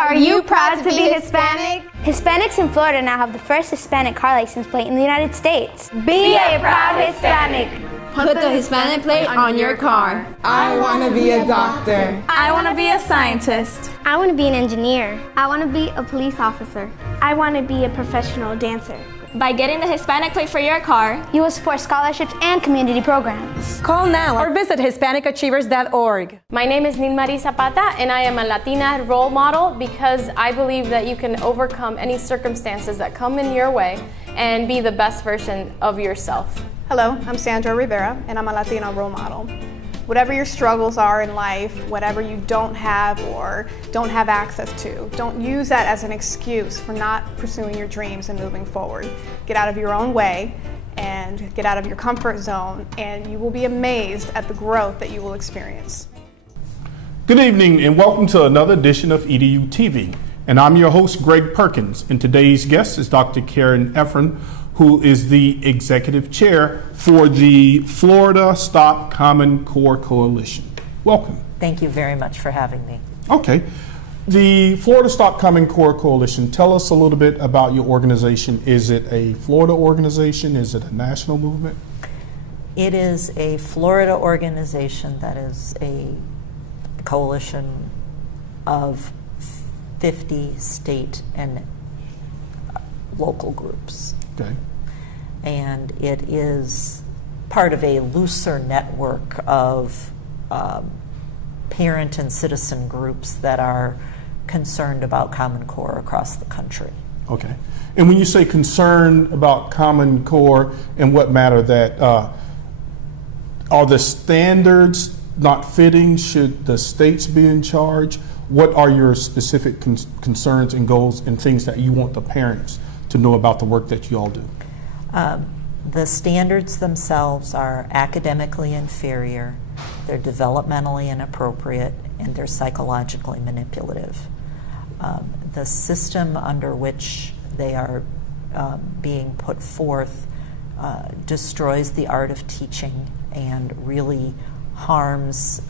Are you proud to be Hispanic? Hispanics in Florida now have the first Hispanic car license plate in the United States. Be a proud Hispanic. Put the Hispanic plate on your car. I want to be a doctor. I want to be a scientist. I want to be an engineer. I want to be a police officer. I want to be a professional dancer. By getting the Hispanic plate for your car, you will support scholarships and community programs. Call now or visit HispanicAchievers.org. My name is Nilmarie Zapata, and I am a Latina role model because I believe that you can overcome any circumstances that come in your way and be the best version of yourself. Hello, I'm Sandra Rivera, and I'm a Latina role model. Whatever your struggles are in life, whatever you don't have or don't have access to, don't use that as an excuse for not pursuing your dreams and moving forward. Get out of your own way and get out of your comfort zone, and you will be amazed at the growth that you will experience. Good evening and welcome to another edition of EduTV. And I'm your host, Greg Perkins, and today's guest is Dr. Karen Effrem, who is the executive chair for the Florida Stop Common Core Coalition. Welcome. Thank you very much for having me. Okay. The Florida Stop Common Core Coalition, tell us a little bit about your organization. Is it a Florida organization? Is it a national movement? It is a Florida organization that is a coalition of 50 state and local groups. Okay. And it is part of a looser network of parent and citizen groups that are concerned about Common Core across the country. Okay. And when you say concerned about Common Core and what matter, that are the standards not fitting? Should the states be in charge? What are your specific concerns and goals and things that you want the parents to know about the work that you all do? The standards themselves are academically inferior, they're developmentally inappropriate, and they're psychologically manipulative. The system under which they are being put forth destroys the art of teaching and really harms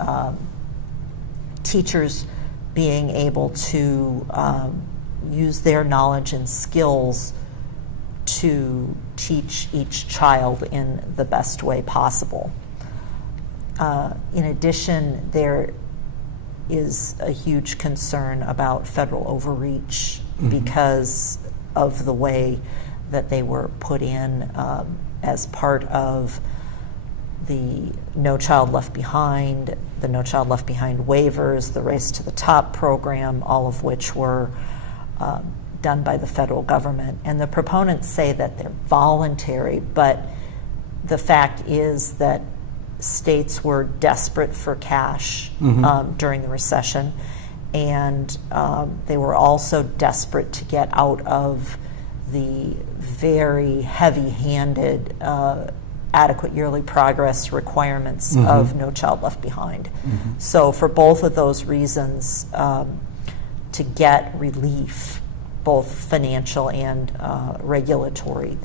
teachers being able to use their knowledge and skills to teach each child in the best way possible. In addition, there is a huge concern about federal overreach because of the way that they were put in as part of the No Child Left Behind, the No Child Left Behind waivers, the Race to the Top program, all of which were done by the federal government. And the proponents say that they're voluntary, but the fact is that states were desperate for cash during the recession, and they were also desperate to get out of the very heavy-handed adequate yearly progress requirements of No Child Left Behind. So for both of those reasons, to get relief, both financial and regulatory,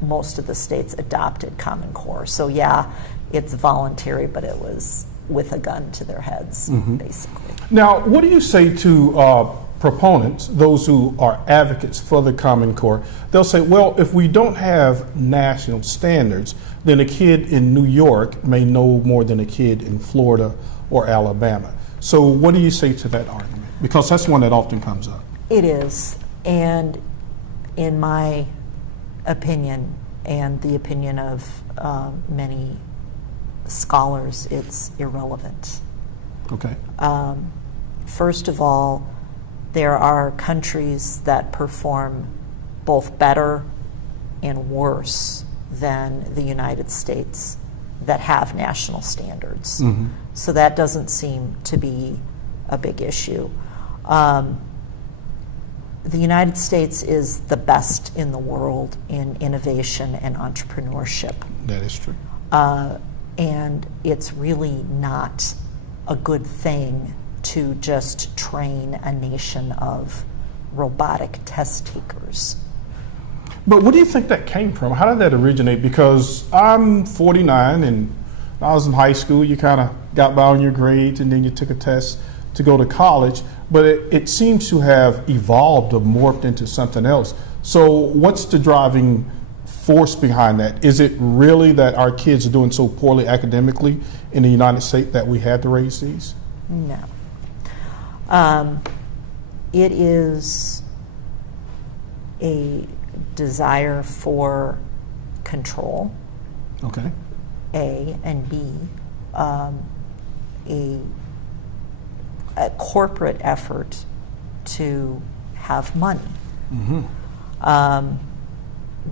most of the states adopted Common Core. So yeah, it's voluntary, but it was with a gun to their heads, basically. Now, what do you say to proponents, those who are advocates for the Common Core? They'll say, well, if we don't have national standards, then a kid in New York may know more than a kid in Florida or Alabama. So what do you say to that argument? Because that's one that often comes up. It is, and in my opinion, and the opinion of many scholars, it's irrelevant. Okay. First of all, there are countries that perform both better and worse than the United States that have national standards. So that doesn't seem to be a big issue. The United States is the best in the world in innovation and entrepreneurship. That is true. And it's really not a good thing to just train a nation of robotic test takers. But what do you think that came from? How did that originate? Because I'm 49, and when I was in high school, you kind of got by on your grades, and then you took a test to go to college, but it seems to have evolved or morphed into something else. So what's the driving force behind that? Is it really that our kids are doing so poorly academically in the United States that we had to raise these? No. It is a desire for control, Okay. A, and B, a corporate effort to have money.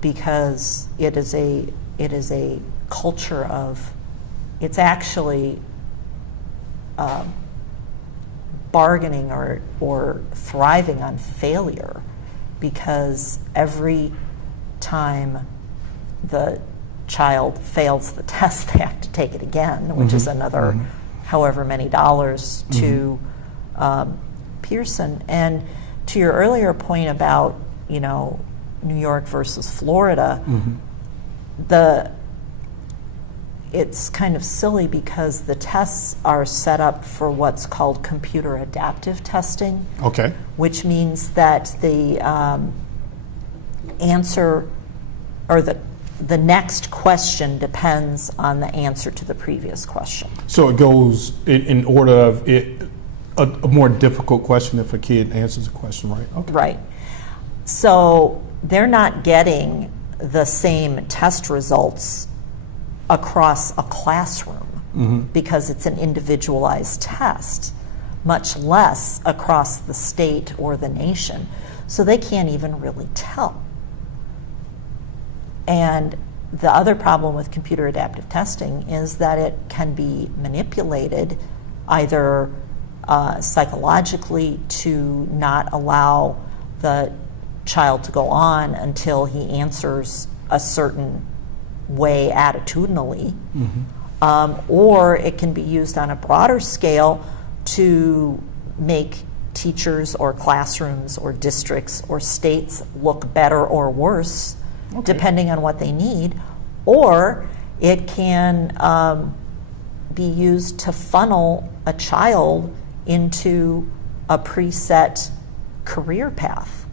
Because it is a culture of, it's actually bargaining or thriving on failure, because every time the child fails the test, they have to take it again, which is another however many dollars to Pearson. And to your earlier point about, New York versus Florida, it's kind of silly because the tests are set up for what's called computer adaptive testing. Okay. Which means that the answer or the next question depends on the answer to the previous question. So it goes in order of a more difficult question if a kid answers a question right. Okay. Right. So they're not getting the same test results across a classroom because it's an individualized test, much less across the state or the nation. So they can't even really tell. And the other problem with computer adaptive testing is that it can be manipulated either psychologically to not allow the child to go on until he answers a certain way attitudinally, or it can be used on a broader scale to make teachers or classrooms or districts or states look better or worse, depending on what they need, or it can be used to funnel a child into a preset career path.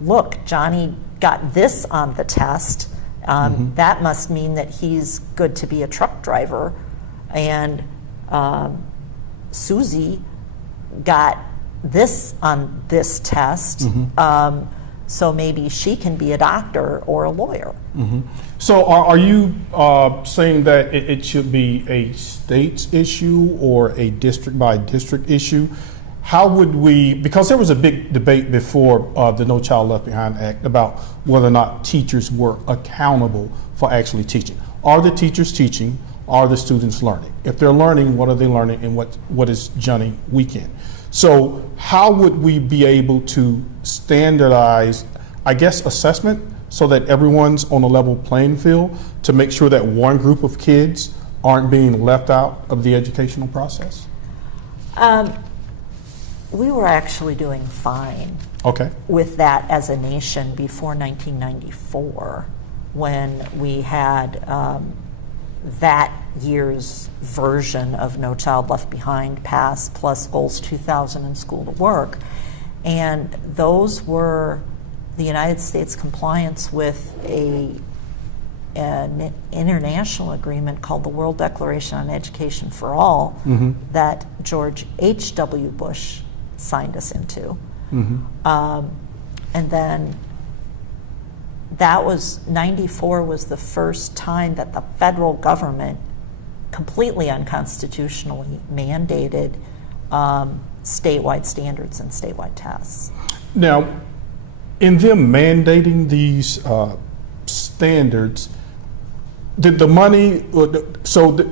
Look, Johnny got this on the test. That must mean that he's good to be a truck driver. And Susie got this on this test. So maybe she can be a doctor or a lawyer. So are you saying that it should be a state's issue or a district by district issue? How would we, because there was a big debate before the No Child Left Behind Act about whether or not teachers were accountable for actually teaching. Are the teachers teaching? Are the students learning? If they're learning, what are they learning, and what is Johnny Weekend? So how would we be able to standardize, I guess, assessment so that everyone's on a level playing field to make sure that one group of kids aren't being left out of the educational process? We were actually doing fine with that as a nation before 1994, when we had that year's version of No Child Left Behind pass, plus Goals 2000 and School to Work. And those were the United States compliance with an international agreement called the World Declaration on Education for All that George H.W. Bush signed us into. And then that was, 94 was the first time that the federal government completely unconstitutionally mandated statewide standards and statewide tests. Now, in them mandating these standards, did the money,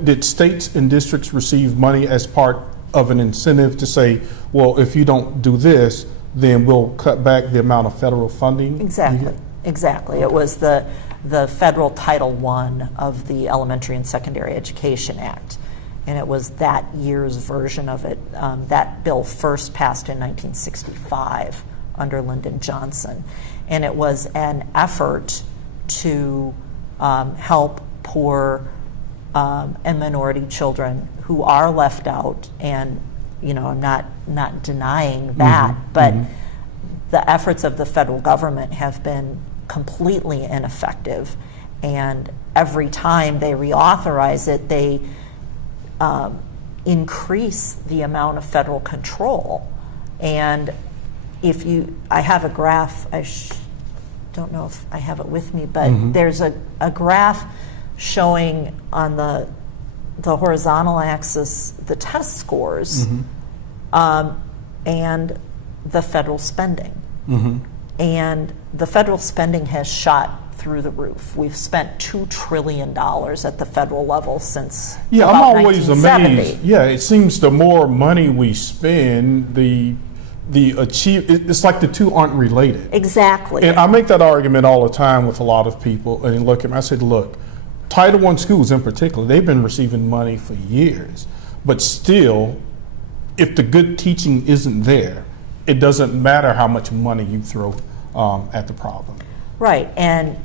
did states and districts receive money as part of an incentive to say, well, if you don't do this, then we'll cut back the amount of federal funding? Exactly. It was the federal Title I of the Elementary and Secondary Education Act. And it was that year's version of it. That bill first passed in 1965 under Lyndon Johnson. And it was an effort to help poor and minority children who are left out and I'm not denying that, but the efforts of the federal government have been completely ineffective, and every time they reauthorize it, they increase the amount of federal control. And I have a graph, don't know if I have it with me, but there's a graph showing on the horizontal axis the test scores and the federal spending. And the federal spending has shot through the roof. We've spent $2 trillion at the federal level since I'm about always 1970. amazed. Yeah, it seems the more money we spend, it's like the two aren't related. Exactly. And I make that argument all the time with a lot of people, and look at me, I said, look, Title I schools in particular, they've been receiving money for years, but still, if the good teaching isn't there, it doesn't matter how much money you throw at the problem. Right, and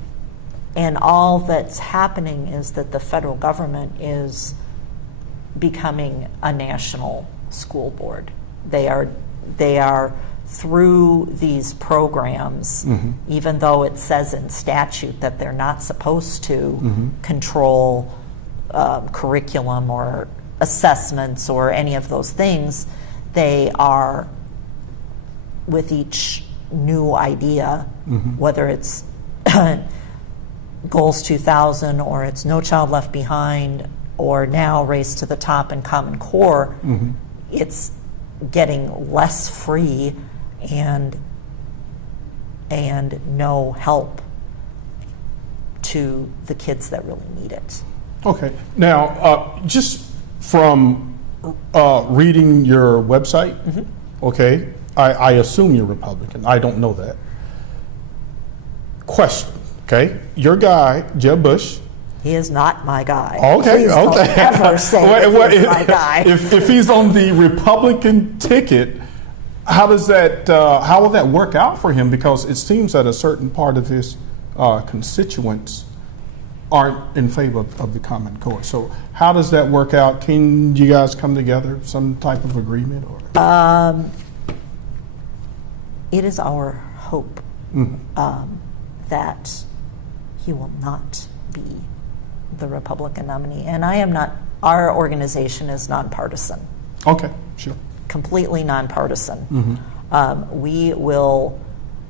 all that's happening is that the federal government is becoming a national school board. They are through these programs, even though it says in statute that they're not supposed to control curriculum or assessments or any of those things, they are, with each new idea, whether it's Goals 2000 or it's No Child Left Behind or now Race to the Top and Common Core, it's getting less free and no help to the kids that really need it. Okay, now just from reading your website, okay, I assume you're Republican. I don't know that. Question, okay, your guy, Jeb Bush. He is not my guy. Okay, Please don't ever say he's my guy. If he's on the Republican ticket, how will that work out for him? Because it seems that a certain part of his constituents aren't in favor of the Common Core. So how does that work out? Can you guys come together, some type of agreement? Or? It is our hope that he will not be the Republican nominee. And our organization is nonpartisan. Okay, sure. Completely nonpartisan. We will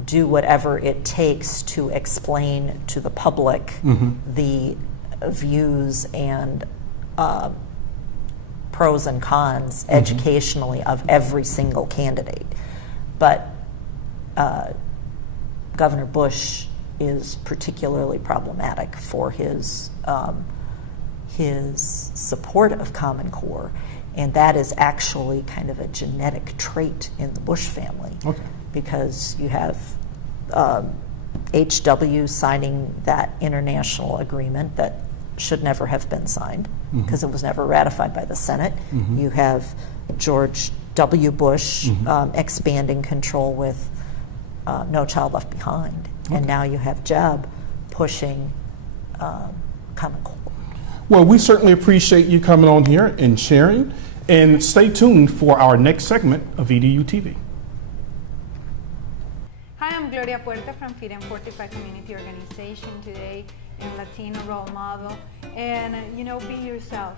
do whatever it takes to explain to the public the views and pros and cons educationally of every single candidate. But Governor Bush is particularly problematic for his support of Common Core, and that is actually kind of a genetic trait in the Bush family. Okay. Because you have HW signing that international agreement that should never have been signed because it was never ratified by the Senate. You have George W. Bush expanding control with No Child Left Behind. And now you have Jeb pushing Common Core. Well, we certainly appreciate you coming on here and sharing. And stay tuned for our next segment of EduTV. Hi, I'm Gloria Puerta from Feed and Fortify Community Organization, today in Latino Role Model. And be yourself.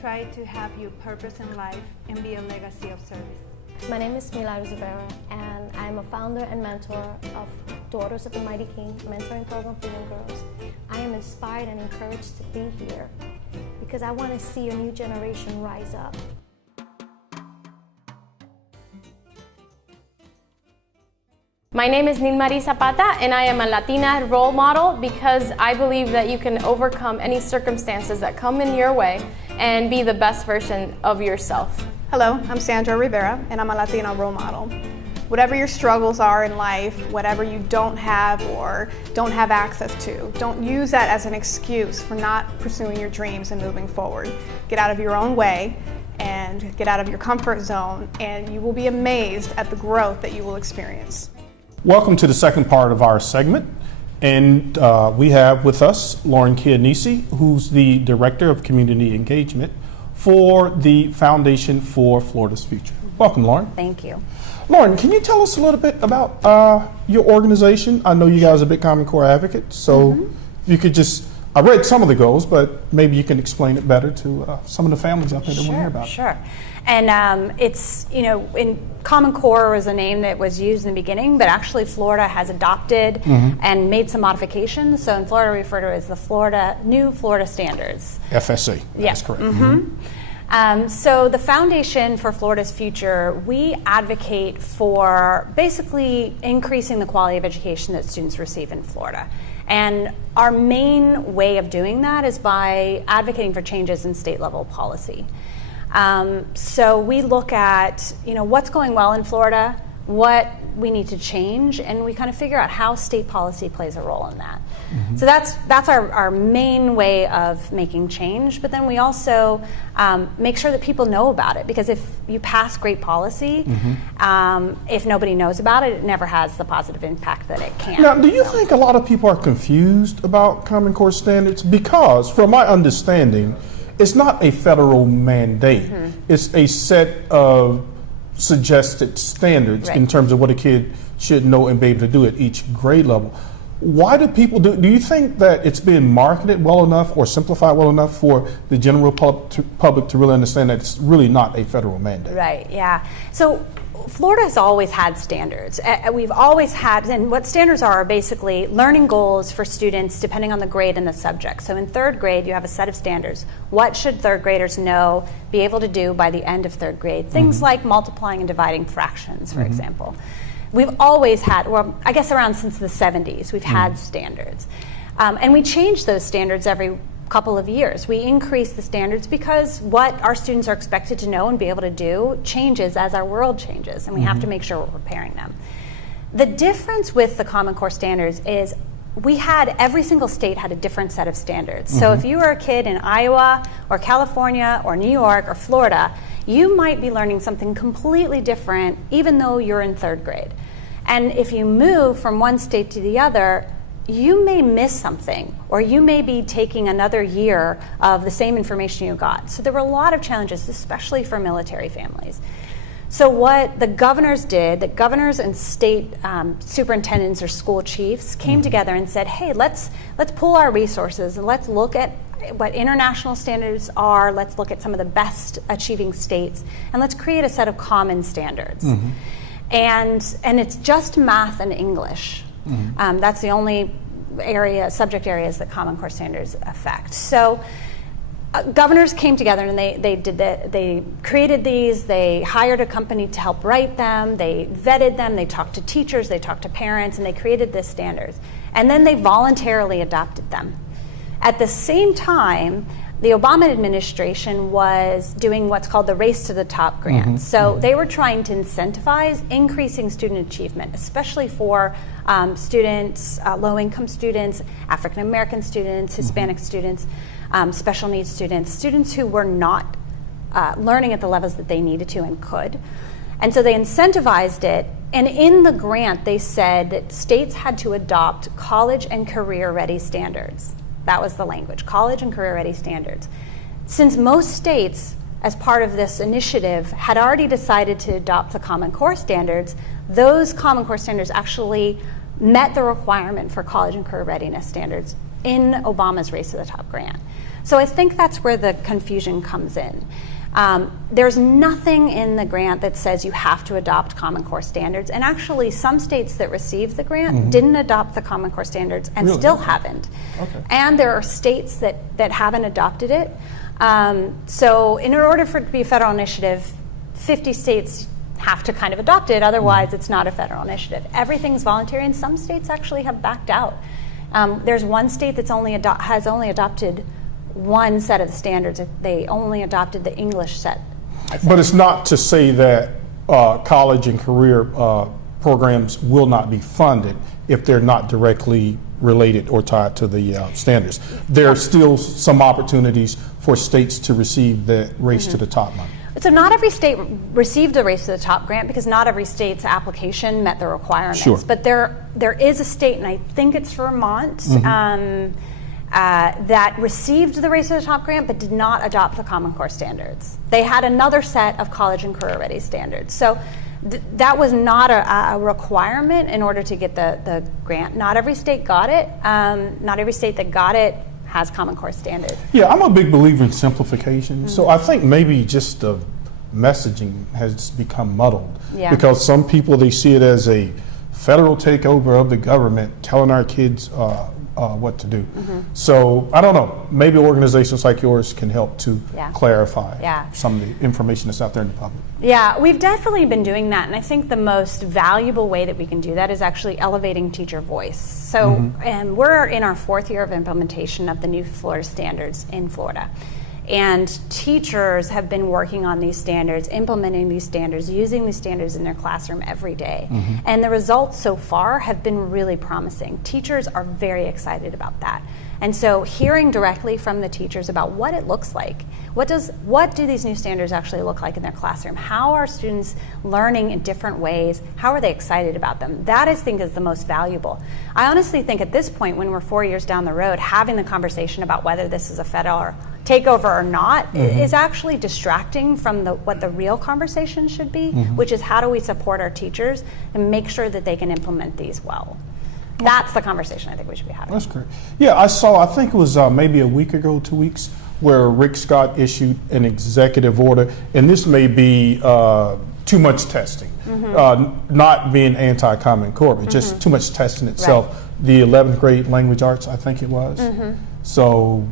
Try to have your purpose in life and be a legacy of service. My name is Milagros Rivera, and I'm a founder and mentor of Daughters of the Mighty King mentoring program for young girls. I am inspired and encouraged to be here because I want to see a new generation rise up. My name is Nilmarie Zapata, and I am a Latina role model because I believe that you can overcome any circumstances that come in your way and be the best version of yourself. Hello, I'm Sandra Rivera, and I'm a Latino role model. Whatever your struggles are in life, whatever you don't have or don't have access to, don't use that as an excuse for not pursuing your dreams and moving forward. Get out of your own way and get out of your comfort zone, and you will be amazed at the growth that you will experience. Welcome to the second part of our segment. And we have with us Lauren Chianese, who's the Director of Community Engagement for the Foundation for Florida's Future. Welcome, Lauren. Thank you. Lauren, can you tell us a little bit about your organization? I know you guys are big Common Core advocates, so if you could just, I read some of the goals, but maybe you can explain it better to some of the families out there that want to hear about it. Sure. And it's, in Common Core was a name that was used in the beginning, but actually Florida has adopted and made some modifications. So in Florida, we refer to it as the New Florida Standards. FSC, that's correct. So the Foundation for Florida's Future, we advocate for basically increasing the quality of education that students receive in Florida. And our main way of doing that is by advocating for changes in state level policy. So we look at, what's going well in Florida, what we need to change, and we kind of figure out how state policy plays a role in that. So that's our main way of making change, but then we also make sure that people know about it, because if you pass great policy, if nobody knows about it, it never has the positive impact that it can. Now, do you think a lot of people are confused about Common Core standards? Because from my understanding, it's not a federal mandate. It's a set of suggested standards in terms of what a kid should know and be able to do at each grade level. Why do people do you think that it's been marketed well enough or simplified well enough for the general public to really understand that it's really not a federal mandate? Right, yeah. So Florida has always had standards. We've always had, and what standards are basically learning goals for students depending on the grade and the subject. So in third grade, you have a set of standards. What should third graders know, be able to do by the end of third grade? Things like multiplying and dividing fractions, for example. We've always had, well, I guess around since the 70s, we've had standards. And we change those standards every couple of years. We increase the standards because what our students are expected to know and be able to do changes as our world changes, and we have to make sure we're preparing them. The difference with the Common Core standards is every single state had a different set of standards. So if you were a kid in Iowa or California or New York or Florida, you might be learning something completely different even though you're in third grade. And if you move from one state to the other, you may miss something, or you may be taking another year of the same information you got. So there were a lot of challenges, especially for military families. So what the governors did, the governors and state superintendents or school chiefs came together and said, hey, let's pool our resources and let's look at what international standards are, let's look at some of the best achieving states, and let's create a set of common standards. And it's just math and English. That's the only subject areas that Common Core standards affect. So governors came together and they created these, they hired a company to help write them, they vetted them, they talked to teachers, they talked to parents, and they created these standards. And then they voluntarily adopted them. At the same time, the Obama administration was doing what's called the Race to the Top grant. So they were trying to incentivize increasing student achievement, especially for students, low-income students, African-American students, Hispanic students, special needs students who were not learning at the levels that they needed to and could. And so they incentivized it, and in the grant they said that states had to adopt college and career-ready standards. That was the language, college and career-ready standards. Since most states, as part of this initiative, had already decided to adopt the Common Core standards, those Common Core standards actually met the requirement for college and career readiness standards in Obama's Race to the Top grant. So I think that's where the confusion comes in. There's nothing in the grant that says you have to adopt Common Core standards, and actually some states that received the grant didn't adopt the Common Core standards and still haven't. And there are states that haven't adopted it. So in order for it to be a federal initiative, 50 states have to kind of adopt it, otherwise it's not a federal initiative. Everything's voluntary, and some states actually have backed out. There's one state that's has only adopted one set of standards. They only adopted the English set. But it's not to say that college and career programs will not be funded if they're not directly related or tied to the standards. There are still some opportunities for states to receive the Race to the Top money. So not every state received the Race to the Top grant because not every state's application met the requirements. But there is a state, and I think it's Vermont, that received the Race to the Top grant but did not adopt the Common Core standards. They had another set of college and career ready standards. So that was not a requirement in order to get the grant. Not every state got it. Not every state that got it has Common Core standards. Yeah, I'm a big believer in simplification. So I think maybe just the messaging has become muddled. Yeah. Because some people, they see it as a federal takeover of the government telling our kids what to do. So I don't know, maybe organizations like yours can help to clarify some of the information that's out there in the public. Yeah, we've definitely been doing that, and I think the most valuable way that we can do that is actually elevating teacher voice. So we're in our 4th year of implementation of the new Florida standards in Florida. And teachers have been working on these standards, implementing these standards, using these standards in their classroom every day. And the results so far have been really promising. Teachers are very excited about that. And so hearing directly from the teachers about what it looks like, what do these new standards actually look like in their classroom? How are students learning in different ways? How are they excited about them? That, I think, is the most valuable. I honestly think at this point, when we're 4 years down the road, having the conversation about whether this is a federal takeover or not is actually distracting from what the real conversation should be, which is how do we support our teachers and make sure that they can implement these well. That's the conversation I think we should be having. That's great. Yeah, I think it was maybe a week ago, 2 weeks, where Rick Scott issued an executive order, and this may be too much testing, not being anti-Common Core, but just too much testing itself. The 11th grade language arts, I think it was. So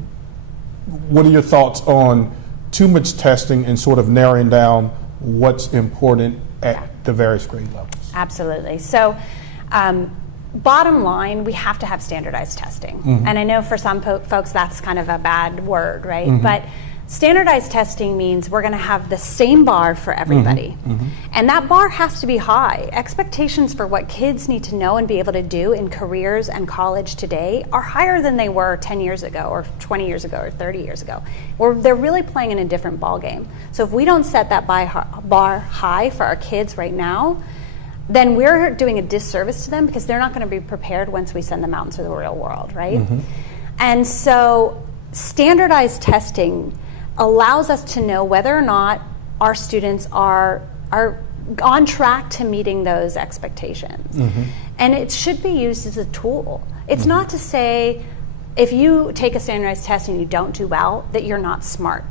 what are your thoughts on too much testing and sort of narrowing down what's important at the various grade levels? Absolutely. So bottom line, we have to have standardized testing. And I know for some folks that's kind of a bad word, right? But standardized testing means we're going to have the same bar for everybody. And that bar has to be high. Expectations for what kids need to know and be able to do in careers and college today are higher than they were 10 years ago or 20 years ago or 30 years ago. Or they're really playing in a different ball game. So if we don't set that bar high for our kids right now, then we're doing a disservice to them because they're not going to be prepared once we send them out into the real world, right? And so standardized testing allows us to know whether or not our students are on track to meeting those expectations. And it should be used as a tool. It's not to say if you take a standardized test and you don't do well, that you're not smart.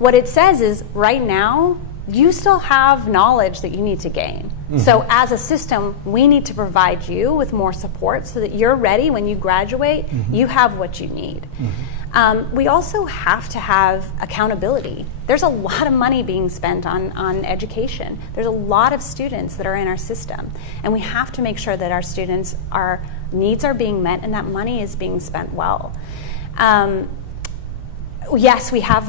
What it says is right now, you still have knowledge that you need to gain. So as a system, we need to provide you with more support so that you're ready when you graduate, you have what you need. We also have to have accountability. There's a lot of money being spent on education. There's a lot of students that are in our system, and we have to make sure that our students, our needs are being met and that money is being spent well. Yes, we have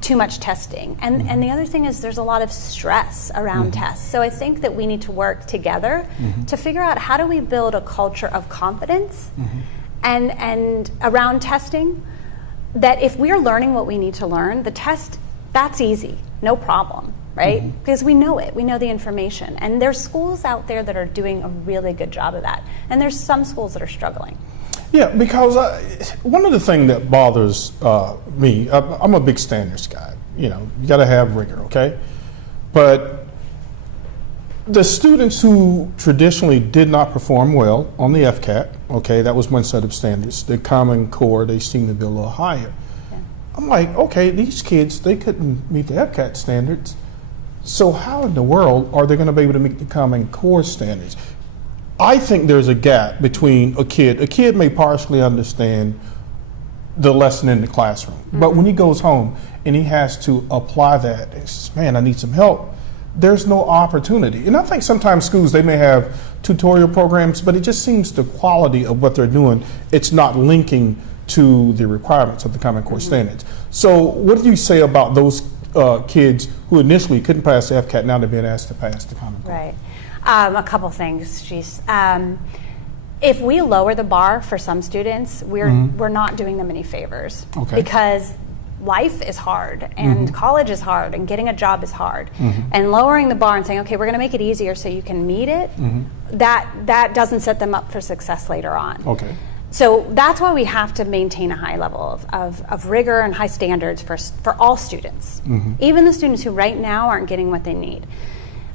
too much testing. And the other thing is there's a lot of stress around tests. So I think that we need to work together to figure out how do we build a culture of confidence and around testing, that if we are learning what we need to learn, the test, that's easy, no problem, right? Because we know it, we know the information. And there's schools out there that are doing a really good job of that. And there's some schools that are struggling. Yeah, because one of the things that bothers me, I'm a big standards guy. You know, you got to have rigor, okay? But the students who traditionally did not perform well on the FCAT, okay, that was one set of standards. The Common Core, they seem to be a little higher. I'm like, okay, these kids, they couldn't meet the FCAT standards. So how in the world are they going to be able to meet the Common Core standards? I think there's a gap between a kid may partially understand the lesson in the classroom, but when he goes home and he has to apply that, he says, man, I need some help. There's no opportunity. And I think sometimes schools, they may have tutorial programs, but it just seems the quality of what they're doing, it's not linking to the requirements of the Common Core standards. So what do you say about those kids who initially couldn't pass the FCAT, now they're being asked to pass the Common Core? Right. A couple things, if we lower the bar for some students, we're not doing them any favors. Because life is hard and college is hard and getting a job is hard. And lowering the bar and saying, okay, we're going to make it easier so you can meet it, that doesn't set them up for success later on. So that's why we have to maintain a high level of rigor and high standards for all students, even the students who right now aren't getting what they need.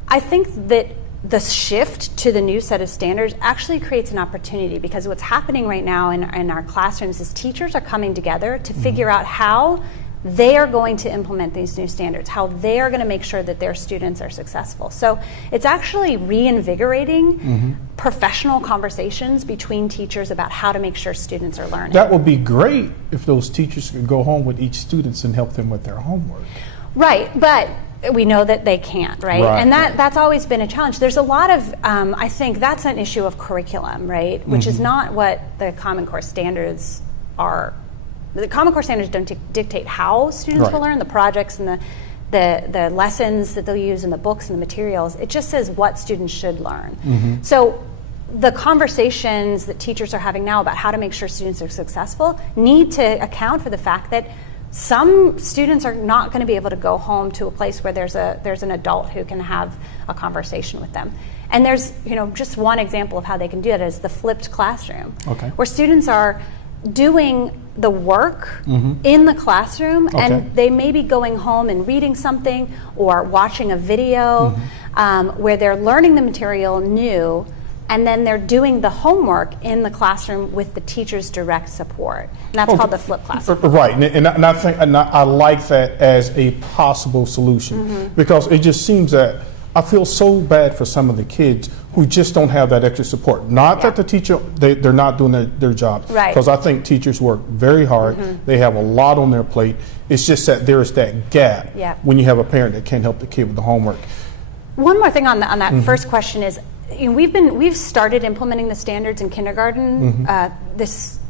I think that the shift to the new set of standards actually creates an opportunity, because what's happening right now in our classrooms is teachers are coming together to figure out how they are going to implement these new standards, how they are going to make sure that their students are successful. So it's actually reinvigorating professional conversations between teachers about how to make sure students are learning. That would be great if those teachers could go home with each student and help them with their homework. Right, but we know that they can't, right? And that's always been a challenge. There's a lot of, I think that's an issue of curriculum, right? Which is not what the Common Core standards are. The Common Core standards don't dictate how students will learn, the projects and the lessons that they'll use in the books and the materials. It just says what students should learn. So the conversations that teachers are having now about how to make sure students are successful need to account for the fact that some students are not going to be able to go home to a place where there's an adult who can have a conversation with them. And there's, just one example of how they can do that is the flipped classroom, where students are doing the work in the classroom, and they may be going home and reading something or watching a video where they're learning the material new, and then they're doing the homework in the classroom with the teacher's direct support. And that's called the flipped classroom. Right, and I think I like that as a possible solution, because it just seems that I feel so bad for some of the kids who just don't have that extra support. Not that the teacher, they're not doing their job. Because I think teachers work very hard. They have a lot on their plate. It's just that there's that gap when you have a parent that can't help the kid with the homework. One more thing on that first question is, we've started implementing the standards in kindergarten.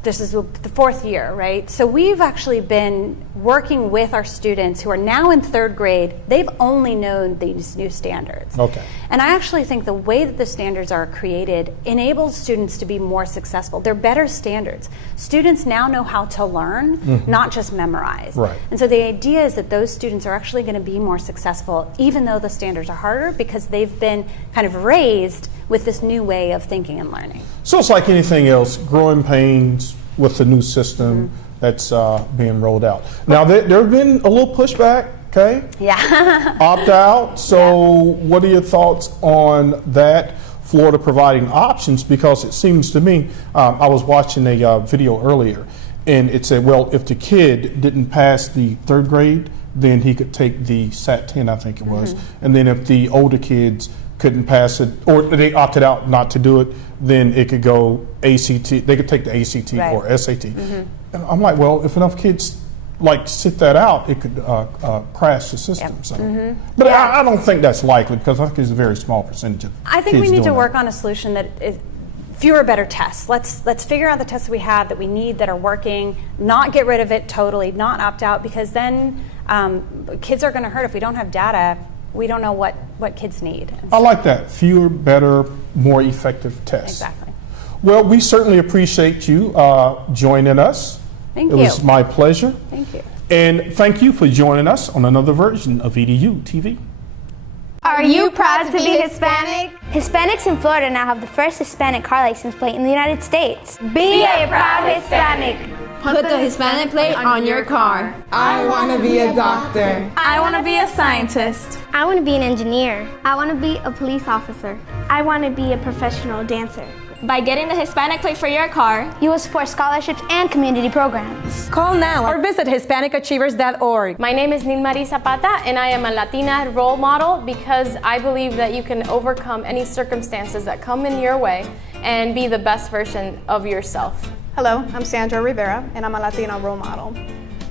This is the 4th year, right? So we've actually been working with our students who are now in 3rd grade. They've only known these new standards. And I actually think the way that the standards are created enables students to be more successful. They're better standards. Students now know how to learn, not just memorize. And so the idea is that those students are actually going to be more successful, even though the standards are harder, because they've been kind of raised with this new way of thinking and learning. So it's like anything else, growing pains with the new system that's being rolled out. Now, there have been a little pushback, opt out. So what are your thoughts on that? Florida providing options, because it seems to me, I was watching a video earlier, and it said, well, if the kid didn't pass the 3rd grade, then he could take the SAT 10, I think it was. And then if the older kids couldn't pass it, or they opted out not to do it, then it could go ACT, they could take the ACT or SAT. And I'm like, well, if enough kids sit that out, it could crash the system. So. But I don't think that's likely, because I think it's a very small percentage of I think kids we need to doing work on a solution that is fewer, better tests. Let's figure out the tests we have that we need, that are working, not get rid of it totally, not opt out, because then kids are going to hurt if we don't have data. We don't know what kids need. I like that. Fewer, better, more effective tests. Exactly. Well, we certainly appreciate you joining us. Thank you. It was my pleasure. Thank you. And thank you for joining us on another version of EduTV. Are you proud to be Hispanic? Hispanics in Florida now have the first Hispanic car license plate in the United States. Be a proud Hispanic. Put the Hispanic plate on your car. I want to be a doctor. I want to be a scientist. I want to be an engineer. I want to be a police officer. I want to be a professional dancer. By getting the Hispanic plate for your car, you will support scholarships and community programs. Call now or visit HispanicAchievers.org. My name is Nilmarie Zapata, and I am a Latina role model, because I believe that you can overcome any circumstances that come in your way and be the best version of yourself. Hello, I'm Sandra Rivera, and I'm a Latina role model.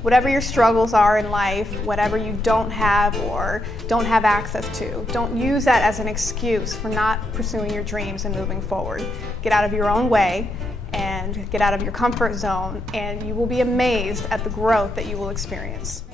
Whatever your struggles are in life, whatever you don't have or don't have access to, don't use that as an excuse for not pursuing your dreams and moving forward. Get out of your own way and get out of your comfort zone, and you will be amazed at the growth that you will experience.